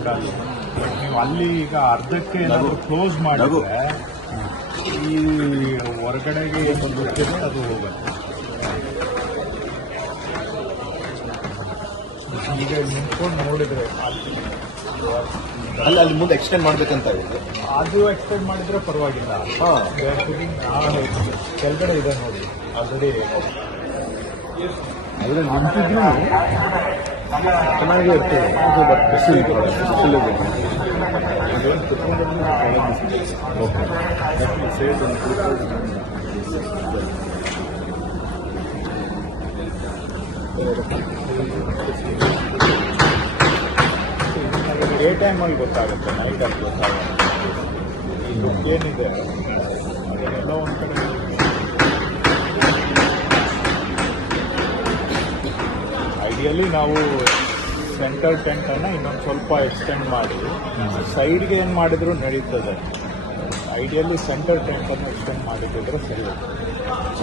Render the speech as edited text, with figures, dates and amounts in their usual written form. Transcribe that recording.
ಸುಡಲ್ಲ. ನೀವು ಅಲ್ಲಿ ಈಗ ಅರ್ಧಕ್ಕೆ ಏನಾದರೂ ಕ್ಲೋಸ್ ಮಾಡಿದ್ರೆ ಈ ಹೊರಗಡೆಗೆ ಏನು ಗೊತ್ತಿದೆ ಅದು ಹೋಗುತ್ತೆ. ಈಗ ನಿಂತ್ಕೊಂಡು ನೋಡಿದ್ರೆ ಅಲ್ಲಿ ಮುಂದೆ ಎಕ್ಸ್ಟೆಂಡ್ ಮಾಡ್ಬೇಕಂತ ಇದೆ. ಅದು ಎಕ್ಸ್ಟೆಂಡ್ ಮಾಡಿದ್ರೆ ಪರವಾಗಿಲ್ಲ. ಕೆಳಗಡೆ ಇದೆ ನೋಡಿ ಆಲ್ರೆಡಿ. ಆದರೆ ನಿಂತಿದ್ರು ಚೆನ್ನಾಗೇ ಇರ್ತದೆ. ಬಟ್ ಬಿಸಿಲಿದೆ. ಡೇ ಟೈಮಲ್ಲಿ ಗೊತ್ತಾಗುತ್ತೆ, ನೈಟಲ್ಲಿ ಗೊತ್ತಾಗುತ್ತೆ. ಈ ಲುಕ್ ಏನಿದೆ ಅದನ್ನೆಲ್ಲ ಒಂದು ಕಡೆ ಐಡಿಯಲಿ ನಾವು ಸೆಂಟರ್ ಟೆಂಟನ್ನು ಇನ್ನೊಂದು ಸ್ವಲ್ಪ ಎಕ್ಸ್ಟೆಂಡ್ ಮಾಡಿ ಸೈಡ್ಗೆ ಏನು ಮಾಡಿದ್ರು ನಡೀತದೆ. ಐಡಿಯಲಿ ಸೆಂಟರ್ ಟೆಂಟನ್ನು ಎಕ್ಸ್ಟೆಂಡ್ ಮಾಡಿದ್ರೆ ಸರಿ ಹೋಗುತ್ತೆ.